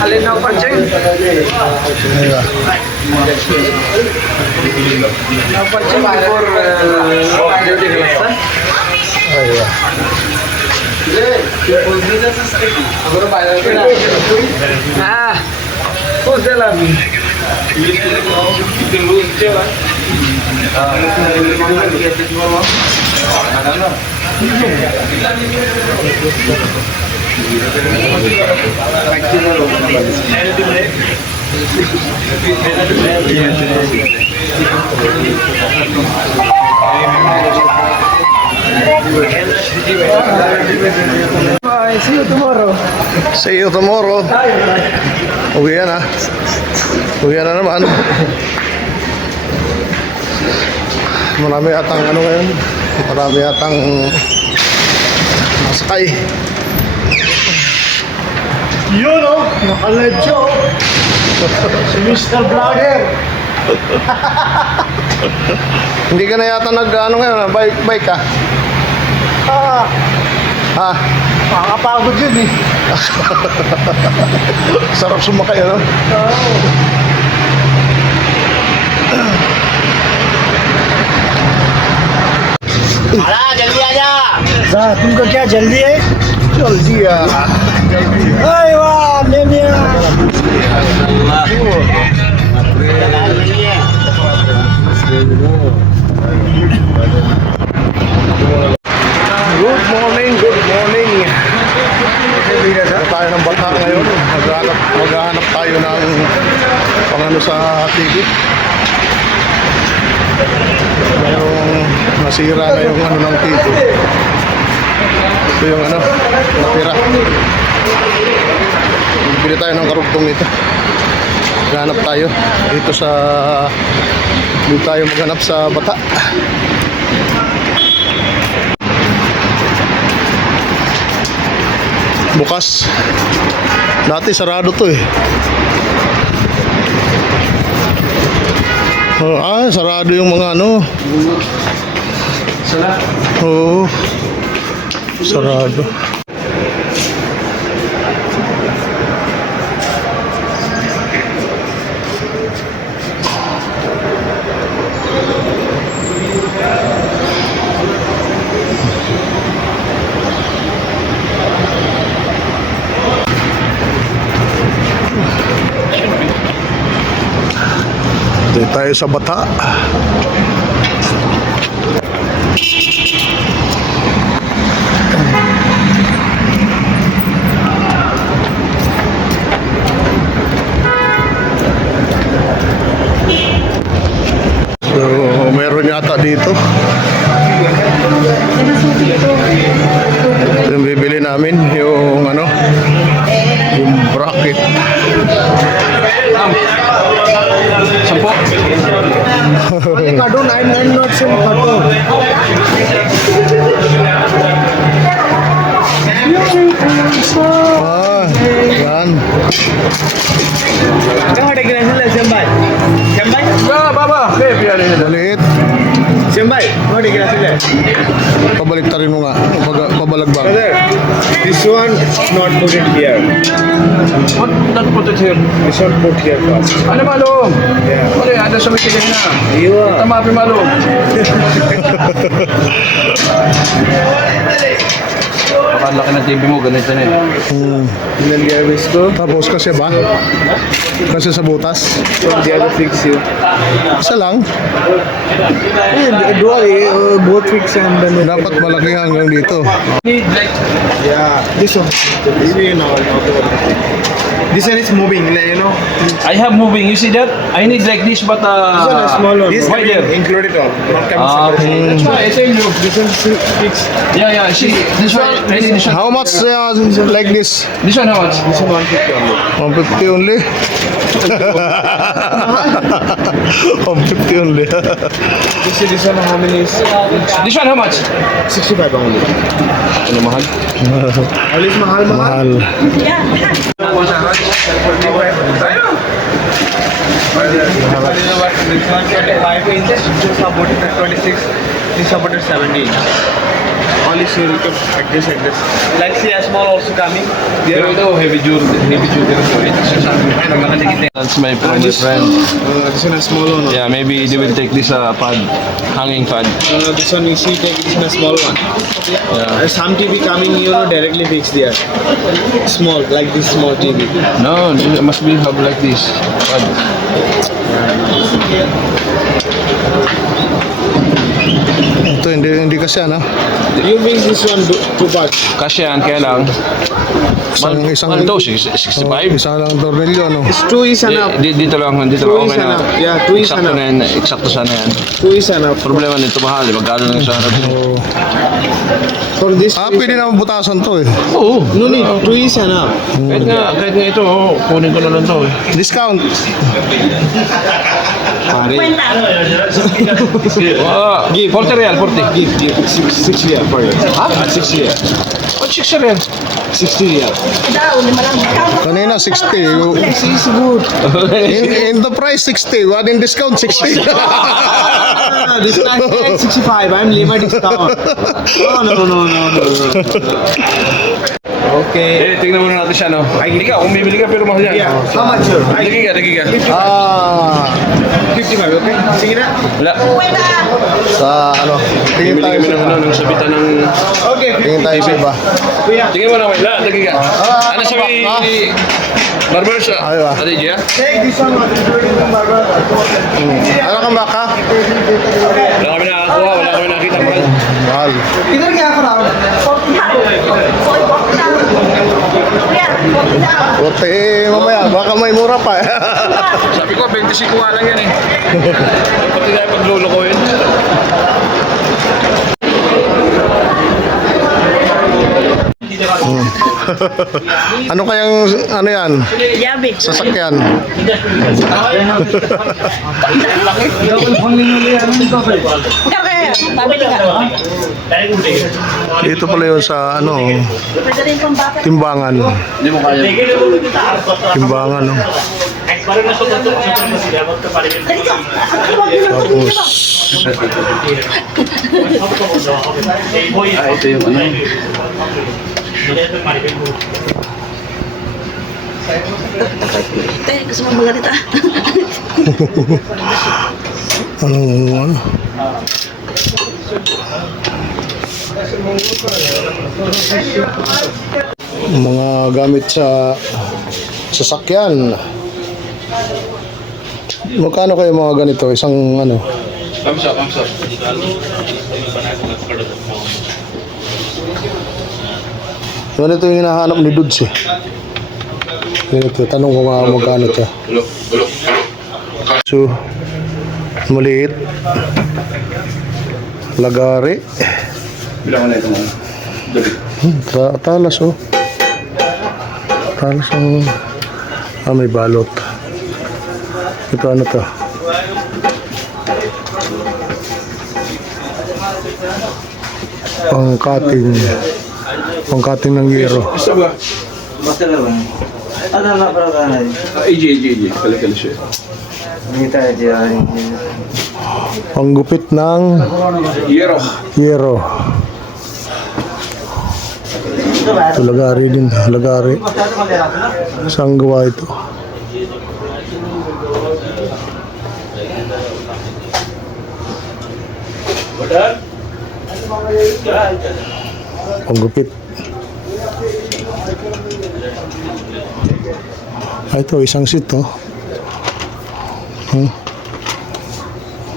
Alin na pa check? Apa check before duty class? Aywa. Ah, kung sila bye, see you tomorrow. See you tomorrow. Uwi na. Uwi na naman. Marami atang ano ngayon. Marami atang masakay. Yun o, nakaledyo. Si Mr. Vlogger. Hindi ka na yata nag-ano ngayon, bike ka? Makakapagod yun eh. Sarap sumakay, ano? अला जल्दी आ जा। तुमको क्या जल्दी है? जल्दी है। अरे वाह, ले लिया। Good morning, good morning. Tayo ng bata ngayon. Maghahanap tayo ng pangano sa TV. Mayroong nasira na yung ano ng TV. Ito yung ano, natira. Bili tayo ng karugtong ito. Maghanap tayo dito sa, dito tayo maghanap sa bata. Bukas. Dati sarado to eh. Sarado yung mga ano. Sala. Oo. Sarado. Dito tayo sa bata. So, meron yata dito. Ito yung bibili namin, yung ano, yung bracket. Sampo. Kado 99 not some kado. Yan. Kau ada kena sila Sembai. Sembai? Baba. Dalit. Sembai, kau ada kena sila. Pabalik tayo mo nga. Pabalagbag. Brother, this one not put it here. What not put it here? This one put here first. Ano malum? Yeah. Ano ada sa mitigay na? Iya. Tama pa malum. Baka laki ng TV mo, ganito na eh. Ilan garbage ko? Tapos kasi ba? Kasi sa butas. The other fix you. Isa lang. Dua both fix and then Dapat malaki hanggang dito. Need like, yeah. This one. This one is moving, like, you know. I have moving, you see that? I need like this but This one is small one. This wider. included all. Not coming Okay. That's why I tell you. This one is fixed. Yeah, see, this one, I need this one. How much like this? This one how much? This one 150 only. 150 only. 150 only. This one how many is? This one how much? 65 only. Ano mahal? Alis mahal. Mahal. This one 25 inches. This supported 26. This supported 17. Polish here, you can adjust. Like see a small also coming. Pero ito, heavy duty ito. Ito siya sa akin. Ay, nagkakadikit na. That's my friend. This one a small one. Yeah, maybe they will take this pad, hanging pad. This one you see, take this one a small one. Yeah. Some TV coming, directly fix there. Small, like this small TV. No, it must be have like this pad. Ito, hindi kasi ano. You fix this one two parts. Kasi yan, kaya lang. Isang- Ano to? 65? Isa lang tornilyo, no? It's two is enough. Dito lang, Two is okay na. enough. Yeah, two is Eksakto enough. na yan, eksakto sana yan. Two is enough. Problema nito mahal, magkano lang sa harap. Oh. For this, Pwede naman butasan to eh. Oo. no need. Two is enough. Kahit nga ito, kunin ko na lang to. Discount. Pare. Give. 40 real, 40. Give. 6 real for you. Ha? 6 real. What 6 real? 60 real. Kanina 60. It's good. In the price 60. One in discount 60. This one is 65. I'm limit discount. No. Okay. Tingnan muna natin siya, no? Ikaw, kung bibili ka, pero mahal yan. Yeah. How much sir? Dagiga. 55, okay? Sige na. Wala. Sa ano? Tingin Bibili tayo kami sa ng sabitan ng... Okay. Tingin tayo sa iba. Tingnan mo na, wala, dagiga. Ano sabi ni... Barber sa... Ay, ba? Ate Gia? Take this one. Ano kang baka? Wala kami nakakuha, wala kami nakita. Mahal. किधर गया खराब? Buti mamaya, baka may mura pa. Sabi ko, 25 nga lang yan eh. Pati tayo paglolo ko yun. Ano kayang, ano yan? Yabi. Sasakyan. Kaya, pabili ka. Dito pala yun sa, ano, Pwede rin pang bata. timbangan. Hindi mo kaya. Timbangan, no? Dito. Tapos, Ito yung ano. Tayo, gusto mo magalit ah. ano? Mga gamit sa sasakyan. Magkano kayo mga ganito? Isang ano? Thumbs up. Ganito yung hinahanap ni Dudes eh. Ganito, tanong ko nga magkano ito. Bulok. So, maliit. Lagari. Bilang ko na ito mga. Dali. Talas oh. Talas ang... may balot. Ito ano to? Pang-cutting ng yero. Gusto ba? AJ. Kali siya. Panggupit ng Yero. yero. Ito lagari din. Lagari. Saan gawa ito? Panggupit. Ito, isang seat to.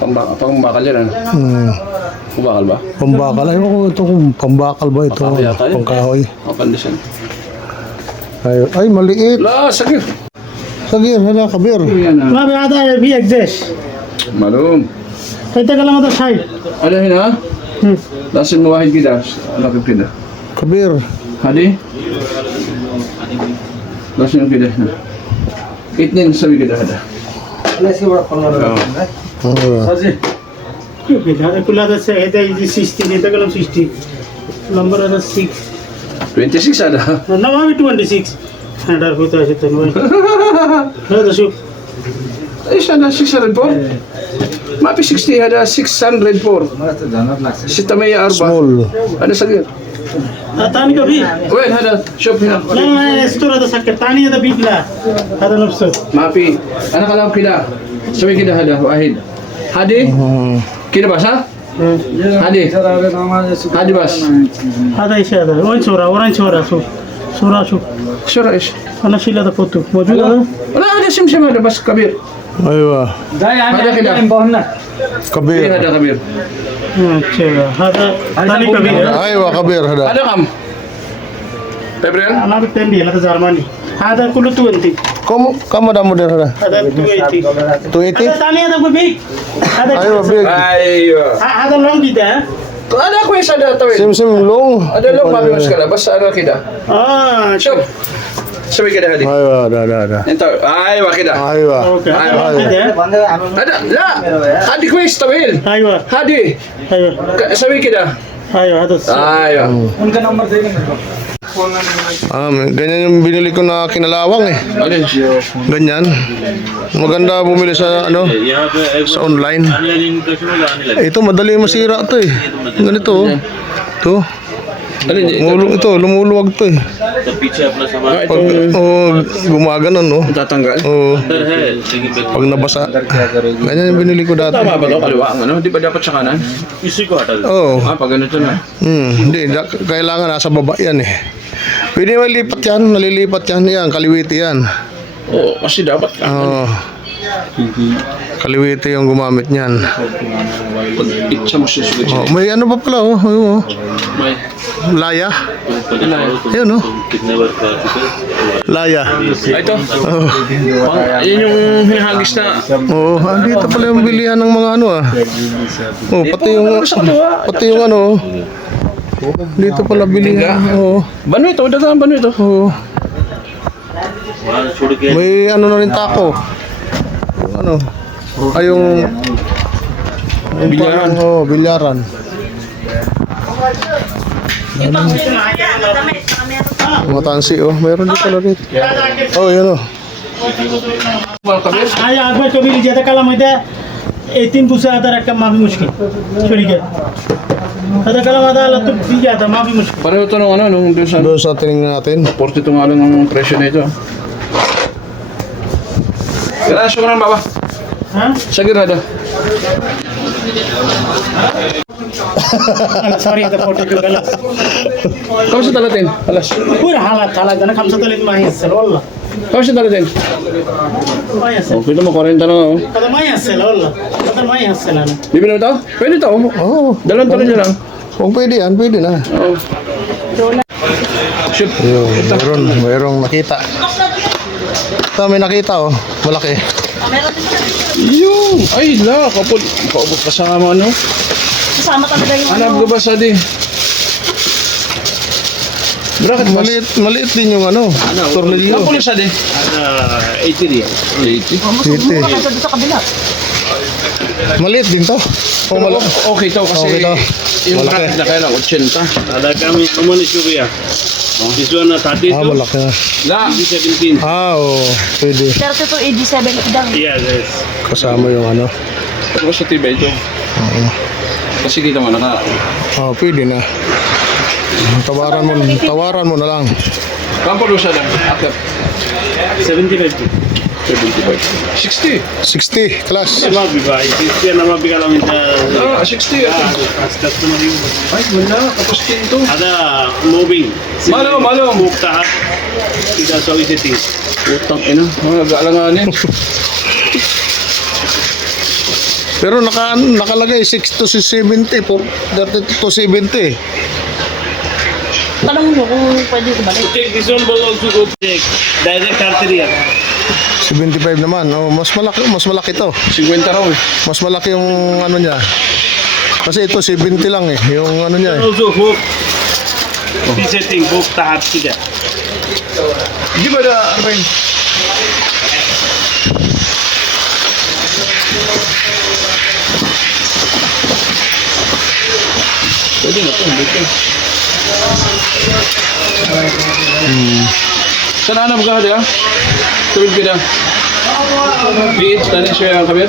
Pangbakal yan ano? Pangbakal ba? Pambakal. Ayaw ko ito kung pambakal ba ito. Pangkahoy yata yun. Pangkahoy. O, condition. Ay, maliit. La, sakit. Sagir, hala, kabir. वहाँ पे आता है भी exhaust Malum. कहते कलम होता side Ano yun ha? Lasin mo wahid kita. Lakip kita. Kabir. Hadi? Lasin mo kita. Itnin sabi kita hada. क्यों फिर कुला से है तो ये 60 देता कलम 60 नंबर है 6 26 ada. ना वहाँ भी 26 हंड्रेड होता है तो ना तो शू Ay, siya na 600 po. Mapi 60 hada 604. Sitamaya arba. Small. Ada sagir. तानी का भी Well, hada shop hina. नहीं स्टोर ada sakit तानी ada bibla ada nafsu Mapi. Anak alam kida. Sabi kida hada wahid. Hadi? Kida bas ha? Hadi. Hadi bas. ada isya ada orang chora su sura su Sura ish. ana shila da foto موجود ada Wala hada simsim hada bas kabir. Aywa. Hada kida. Kabir. Hada kabir. अच्छा ada तानी का भी है Aywa, kabir hada. Ada kam? Pebrian? ana भी टेन भी है Germany ada कुल 20 Kamu dah model hada. ada 280 280? ada तानी ada को big ada Aywa, big. Ayo. ada long kita Ada ko isa ada tawid. Sim long. Ada lang mapi mas kala bas ada kida. ah Shop. Sabi kida hadi. Aywa, dah. Ento ay wakida. Aywa. Okay Aywa. Ada la. Hadi ko is tawil. ايوه Hadi. ايوه Sabi kida. ايوه هذا Ayo. Ganyan yung binili ko na kinalawang eh. Alin? Ganyan. Maganda bumili sa ano, sa online. Ito madali masira to eh. Ganito oh. To. Alin? Lumuluwag to eh. Ah, Pag itong gumaganon no. tatanggal. Oh, pag nabasa. Ganyan yung binili ko dati. Tama ba to kaliwa ang ano? Di ba dapat sa kanan? Oh. Ah, pag ganito na. Hindi, kailangan nasa baba yan eh. Pwede malipat yan, nalilipat yan. Yan, kaliwiti yan. Oo, kasi dapat Oh. Kaliwiti yung gumamit niyan. pag itsa mo siya sugod siya. Oh, may ano pa pala oh, oh. May Laya. Ayun oh. Laya. Ah, ito. Oh. Yan yung hinahagis na. Oh, dito pala yung bilihan ng mga ano ah. Oh, pati yung ano. Dito pala bilihan. Oh. Bano ito? Dagang bano ito? Oh. May ano na rin tako. Yung ano. Ay yung Bilyaran. Oh, bilyaran. Yung pang damit, saka meron. Mga tansi oh, mayroon din pala dito. Oh, yun oh. आज आज में कभी लीजिए था कल हम इधर 18 पुसा आता रखा माफी मुश्किल छोड़ गया ada kalau ada alat tuh dia ada maaf muskil Pareho ito nung ano, nung doon sa Doon sa tinignan natin. 42 nga lang ang presyo na ito. Kaya syukuran baba. हाँ Sa girada. sorry ada foto itu galas Kamu sa talatin? Alas. पूरा हालत हालत जन कम से कम माही असल والله Kamu sa talatin? माही असल Oh, kita mo 40 na lang oh. هذا माही असल والله هذا माही असल أنا Bibili mo ito? Pwede ito. Oh, Dalawang tuloy niya lang. kung pwede yan, pwede na. Oo. Shoot. Ayun, mayroong nakita. Ito, may nakita oh, malaki. Yung! Ay, la, kapul. Kaubos kasama, ano? Kasama talaga yung Hanap ko ba sa di? Bracket mas. Maliit din yung ano, tornilyo. Kapul sa di? 80 di. 80? Titi. Kasi sa kabila. Maliit din to. Oh, Okay to kasi Okay to. yung Malaki. bracket na kaya lang 80. Ada kami naman isyo This one 30 Ah, malaki na. La! 17. Ah, oh, pwede. 32 AD7 idang. Yes, yes. Kasama yung ano. Pero sa tibay ito. Kasi dito mo naka... Oh, pwede na. Tawaran mo na lang. Kampulo siya lang. Akap. 75. 60. 60 class. Sama biba. Isi nama bigala minta. Ah, 60. Customer yung. Ay, wala. Tapos kinto. Ada moving. Malo, malo. Move tahat. Tidak so easy thing. Utang ina. Mga gaalanganin. Pero nakalagay 6 to 70 po. 30 to 70. Tanong mo kung pwede ko balik. Take this one will also go check. Direct artery. 75 naman. Oh, mas malaki to. 50 raw eh. Mas malaki yung ano niya. Kasi ito 70 lang eh, yung ano niya eh. Also hook. Setting hook tahat tidak. Di ba na, ano ba yun? Pwede na ito, dito. Saan hanap ka, di ah? Tulog ka na. PH, tanya siya ang kabir.